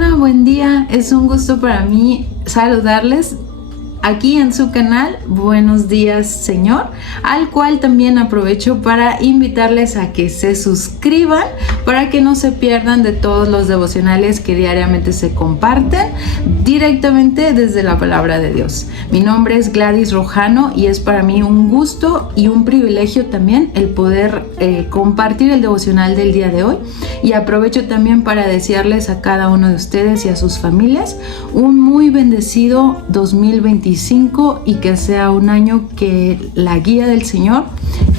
Hola, buen día. Es un gusto para mí saludarles aquí en su canal Buenos Días Señor, al cual también aprovecho para invitarles a que se suscriban para que no se pierdan de todos los devocionales que diariamente se comparten directamente desde la palabra de Dios. Mi nombre es Gladys Rojano y es para mí un gusto y un privilegio también el poder compartir el devocional del día de hoy, y aprovecho también para desearles a cada uno de ustedes y a sus familias un muy bendecido 2025 y que sea un año que la guía del Señor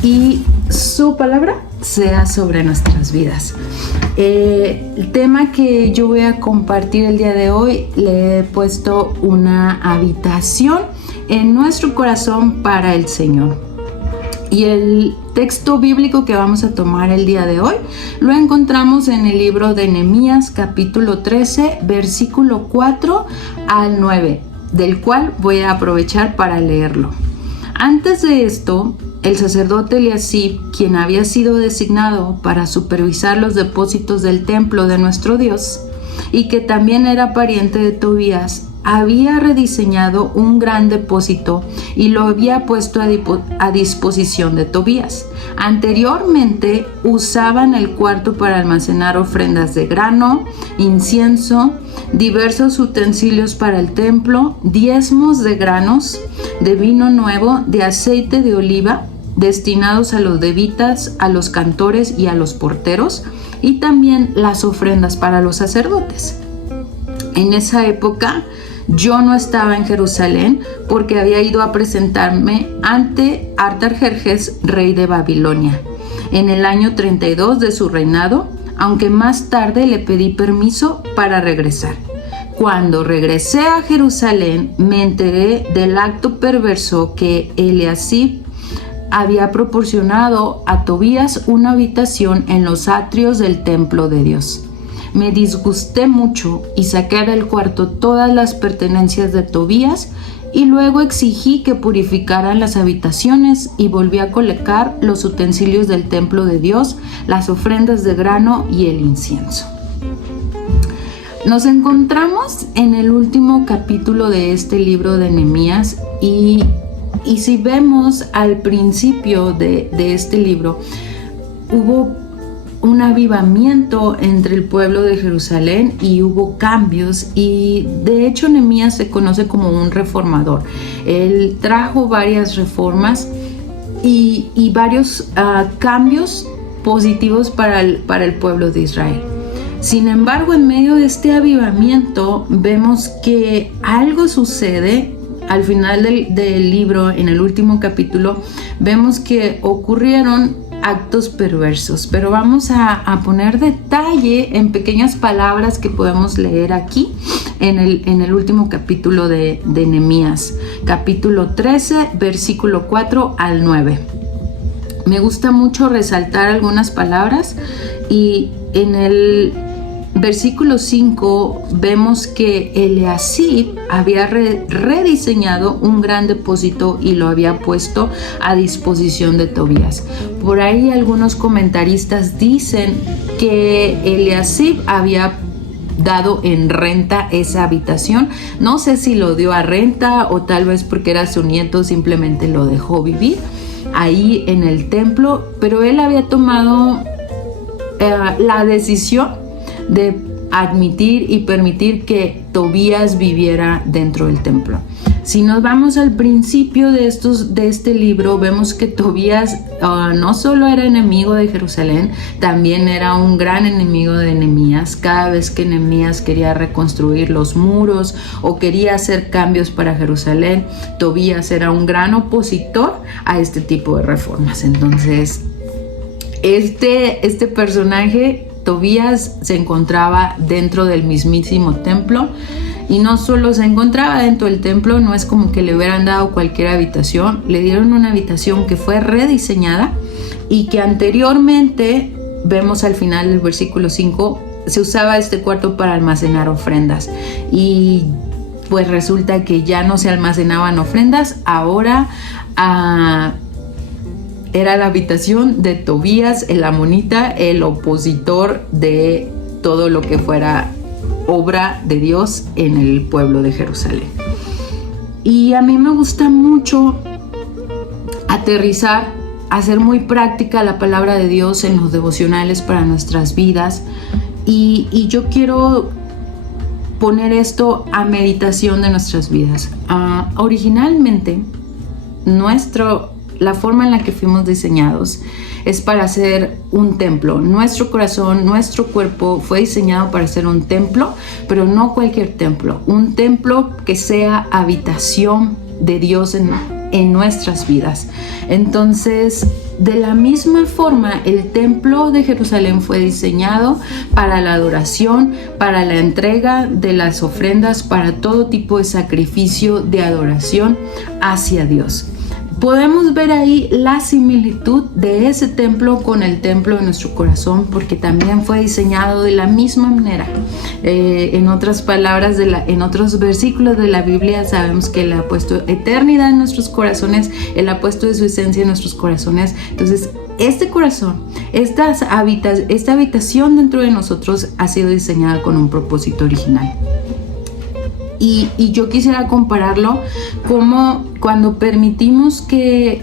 y su palabra sea sobre nuestras vidas. El tema que yo voy a compartir el día de hoy, le he puesto una habitación en nuestro corazón para el Señor. Y el texto bíblico que vamos a tomar el día de hoy lo encontramos en el libro de Nehemías capítulo 13 versículo 4 al 9, del cual voy a aprovechar para leerlo. Antes de esto, el sacerdote Eliasib, quien había sido designado para supervisar los depósitos del templo de nuestro Dios y que también era pariente de Tobías, había rediseñado un gran depósito y lo había puesto a disposición de Tobías. Anteriormente usaban el cuarto para almacenar ofrendas de grano, incienso, diversos utensilios para el templo, diezmos de granos, de vino nuevo, de aceite de oliva, destinados a los levitas, a los cantores y a los porteros, y también las ofrendas para los sacerdotes. En esa época yo no estaba en Jerusalén porque había ido a presentarme ante Artajerjes, rey de Babilonia, en el año 32 de su reinado, aunque más tarde le pedí permiso para regresar. Cuando regresé a Jerusalén, me enteré del acto perverso que Eliasib había proporcionado a Tobías una habitación en los atrios del templo de Dios. Me disgusté mucho y saqué del cuarto todas las pertenencias de Tobías y luego exigí que purificaran las habitaciones y volví a colocar los utensilios del templo de Dios, las ofrendas de grano y el incienso. Nos encontramos en el último capítulo de este libro de Nehemías y si vemos al principio de este libro, hubo un avivamiento entre el pueblo de Jerusalén y hubo cambios, y de hecho Nehemías se conoce como un reformador. Él trajo varias reformas y varios cambios positivos para el pueblo de Israel. Sin embargo, en medio de este avivamiento vemos que algo sucede. Al final del libro, en el último capítulo, vemos que ocurrieron actos perversos, pero vamos a poner detalle en pequeñas palabras que podemos leer aquí en el último capítulo de Nehemías, capítulo 13, versículo 4 al 9. Me gusta mucho resaltar algunas palabras, y en el versículo 5 vemos que Eliasib había rediseñado un gran depósito y lo había puesto a disposición de Tobías. Por ahí algunos comentaristas dicen que Eliasib había dado en renta esa habitación. No sé si lo dio a renta o tal vez porque era su nieto simplemente lo dejó vivir ahí en el templo, pero él había tomado la decisión de admitir y permitir que Tobías viviera dentro del templo. Si nos vamos al principio de este libro, vemos que Tobías no solo era enemigo de Jerusalén, también era un gran enemigo de Nehemías. Cada vez que Nehemías quería reconstruir los muros o quería hacer cambios para Jerusalén, Tobías era un gran opositor a este tipo de reformas. Entonces, este personaje, Tobías, se encontraba dentro del mismísimo templo, y no solo se encontraba dentro del templo, no es como que le hubieran dado cualquier habitación, le dieron una habitación que fue rediseñada y que anteriormente, vemos al final del versículo 5, se usaba este cuarto para almacenar ofrendas, y pues resulta que ya no se almacenaban ofrendas, ahora era la habitación de Tobías, el amonita, el opositor de todo lo que fuera obra de Dios en el pueblo de Jerusalén. Y a mí me gusta mucho aterrizar, hacer muy práctica la palabra de Dios en los devocionales para nuestras vidas. Y yo quiero poner esto a meditación de nuestras vidas. Originalmente, la forma en la que fuimos diseñados es para ser un templo. Nuestro corazón, nuestro cuerpo fue diseñado para ser un templo, pero no cualquier templo. Un templo que sea habitación de Dios en nuestras vidas. Entonces, de la misma forma, el templo de Jerusalén fue diseñado para la adoración, para la entrega de las ofrendas, para todo tipo de sacrificio de adoración hacia Dios. Podemos ver ahí la similitud de ese templo con el templo de nuestro corazón, porque también fue diseñado de la misma manera. En otras palabras, en otros versículos de la Biblia sabemos que Él ha puesto eternidad en nuestros corazones, Él ha puesto de su esencia en nuestros corazones. Entonces, este corazón, esta habitación dentro de nosotros ha sido diseñada con un propósito original. Y yo quisiera compararlo como cuando permitimos que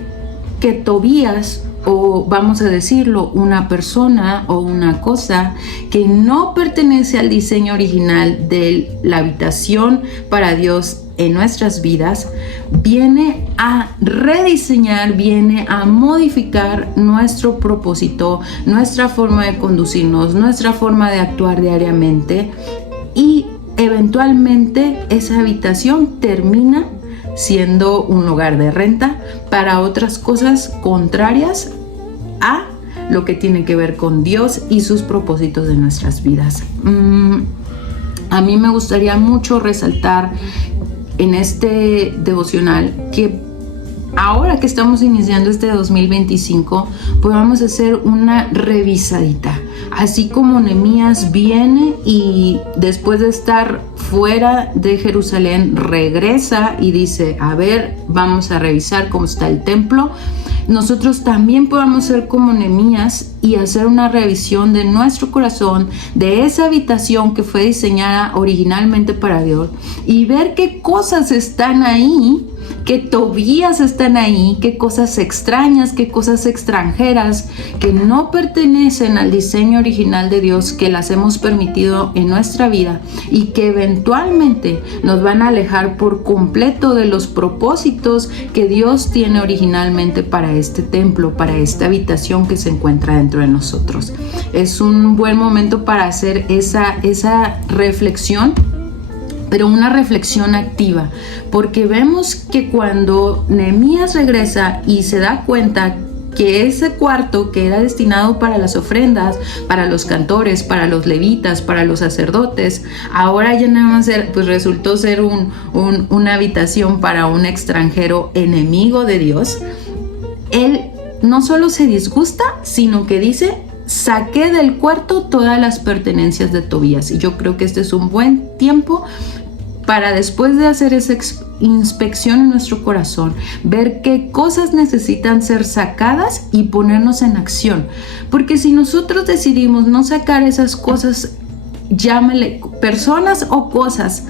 Tobías, o vamos a decirlo, una persona o una cosa que no pertenece al diseño original de la habitación para Dios en nuestras vidas, viene a rediseñar, viene a modificar nuestro propósito, nuestra forma de conducirnos, nuestra forma de actuar diariamente, y eventualmente esa habitación termina siendo un lugar de renta para otras cosas contrarias a lo que tiene que ver con Dios y sus propósitos de nuestras vidas. A mí me gustaría mucho resaltar en este devocional que ahora que estamos iniciando este 2025, podamos hacer una revisadita. Así como Nehemías viene y después de estar fuera de Jerusalén, regresa y dice, a ver, vamos a revisar cómo está el templo. Nosotros también podamos ser como Nehemías y hacer una revisión de nuestro corazón, de esa habitación que fue diseñada originalmente para Dios, y ver qué cosas están ahí, qué Tobías están ahí, qué cosas extrañas, qué cosas extranjeras que no pertenecen al diseño original de Dios, que las hemos permitido en nuestra vida y que eventualmente nos van a alejar por completo de los propósitos que Dios tiene originalmente para este templo, para esta habitación que se encuentra dentro de nosotros. Es un buen momento para hacer esa reflexión, pero una reflexión activa, porque vemos que cuando Nehemías regresa y se da cuenta que ese cuarto que era destinado para las ofrendas, para los cantores, para los levitas, para los sacerdotes, ahora ya nada más resultó ser una habitación para un extranjero enemigo de Dios. Él no solo se disgusta, sino que dice: saqué del cuarto todas las pertenencias de Tobías. Y yo creo que este es un buen tiempo para, después de hacer esa inspección en nuestro corazón, ver qué cosas necesitan ser sacadas y ponernos en acción. Porque si nosotros decidimos no sacar esas cosas, llámale personas o cosas,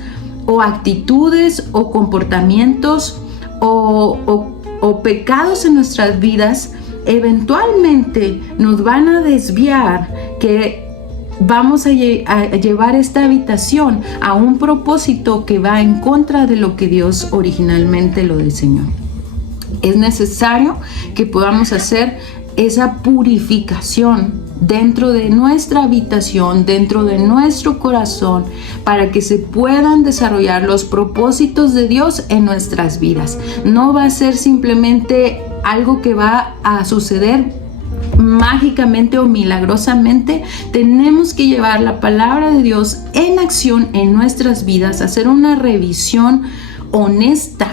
o actitudes o comportamientos o pecados en nuestras vidas, eventualmente nos van a desviar, que vamos a llevar esta habitación a un propósito que va en contra de lo que Dios originalmente lo diseñó. Es necesario que podamos hacer esa purificación dentro de nuestra habitación, dentro de nuestro corazón, para que se puedan desarrollar los propósitos de Dios en nuestras vidas. No va a ser simplemente algo que va a suceder mágicamente o milagrosamente. Tenemos que llevar la palabra de Dios en acción en nuestras vidas, hacer una revisión honesta,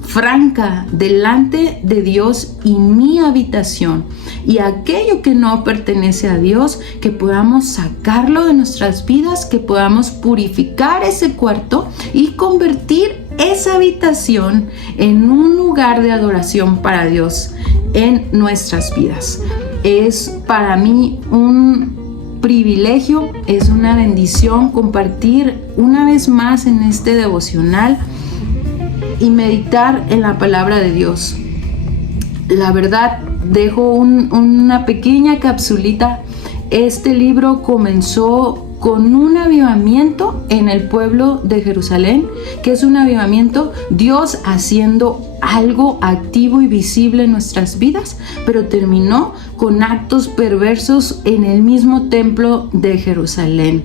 franca, delante de Dios y mi habitación, y aquello que no pertenece a Dios, que podamos sacarlo de nuestras vidas, que podamos purificar ese cuarto y convertir esa habitación en un lugar de adoración para Dios en nuestras vidas. Es para mí privilegio, es una bendición compartir una vez más en este devocional y meditar en la palabra de Dios. La verdad, dejo una pequeña capsulita. Este libro comenzó con un avivamiento en el pueblo de Jerusalén, que es un avivamiento, Dios haciendo algo activo y visible en nuestras vidas, pero terminó con actos perversos en el mismo templo de Jerusalén.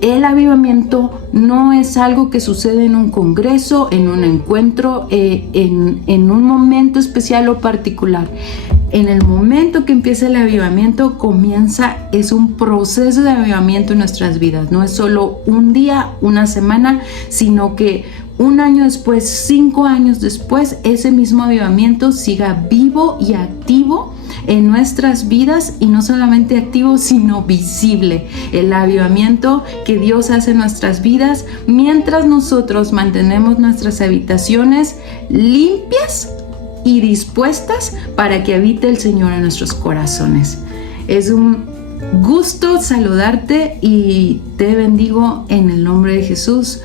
El avivamiento no es algo que sucede en un congreso, en un encuentro, en un momento especial o particular. En el momento que empieza el avivamiento, es un proceso de avivamiento en nuestras vidas. No es solo un día, una semana, sino que un año después, 5 años después, ese mismo avivamiento siga vivo y activo en nuestras vidas, y no solamente activo, sino visible. El avivamiento que Dios hace en nuestras vidas mientras nosotros mantenemos nuestras habitaciones limpias y dispuestas para que habite el Señor en nuestros corazones. Es un gusto saludarte y te bendigo en el nombre de Jesús.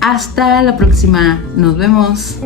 Hasta la próxima. Nos vemos.